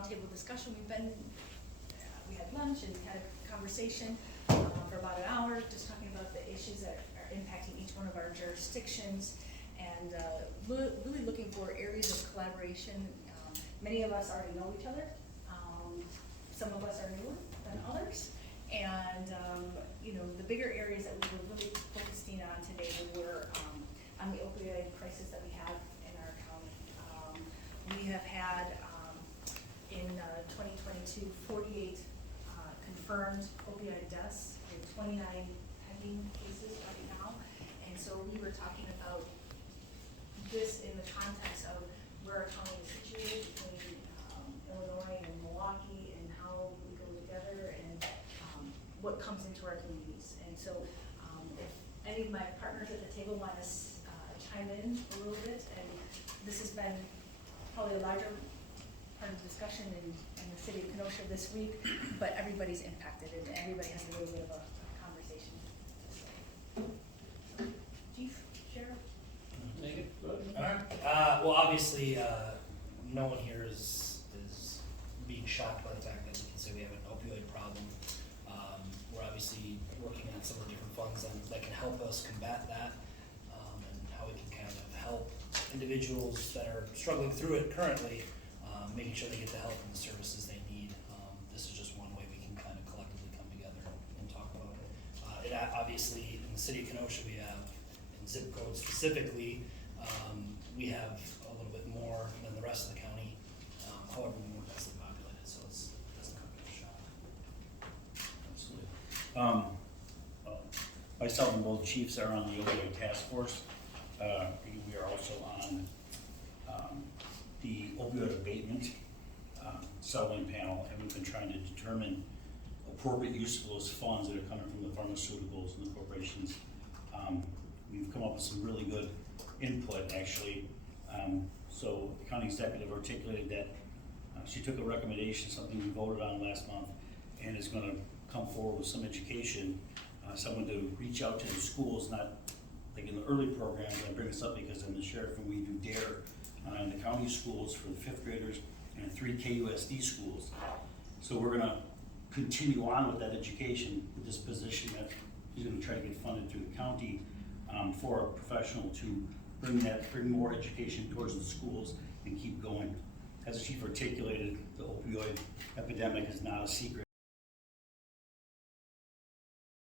roundtable discussion. We had lunch and had a conversation for about an hour, just talking about the issues that are impacting each one of our jurisdictions, and really looking for areas of collaboration. Many of us already know each other. Some of us are newer than others. And the bigger areas that we were really focusing on today were on the opioid crisis that we have in our county. We have had in 2022 48 confirmed opioid deaths and 29 pending cases right now. And so we were talking about this in the context of where our county is situated between Illinois and Milwaukee, and how we go together, and what comes into our communities. And so if any of my partners at the table want to chime in a little bit, and this has been probably a larger part of the discussion in the city of Kenosha this week, but everybody's impacted and everybody has a little bit of a conversation. Chief, Sheriff? Well, obviously, no one here is being shocked by the fact that we can say we have an opioid problem. We're obviously working on several different funds that can help us combat that, and how we can kind of help individuals that are struggling through it currently, making sure they get the help and the services they need. This is just one way we can kind of collectively come together and talk about it. Obviously, in the city of Kenosha, we have, in zip code specifically, we have a little bit more than the rest of the county. However, we're more densely populated, so it doesn't come to a shock. Absolutely. Myself and both chiefs are on the opioid task force. We are also on the opioid abatement settlement panel, and we've been trying to determine appropriate use of those funds that are coming from the pharmaceuticals and the corporations. We've come up with some really good input, actually. So the county executive articulated that she took a recommendation, something we voted on last month, and is going to come forward with some education, someone to reach out to the schools, not like in the early programs. I bring this up because I'm the sheriff and we do DARE in the county schools for the 5th graders and 3 KUSD schools. So we're going to continue on with that education with this position that he's going to try to get funded through the county for a professional to bring more education towards the schools and keep going. As the chief articulated, the opioid epidemic is not a secret.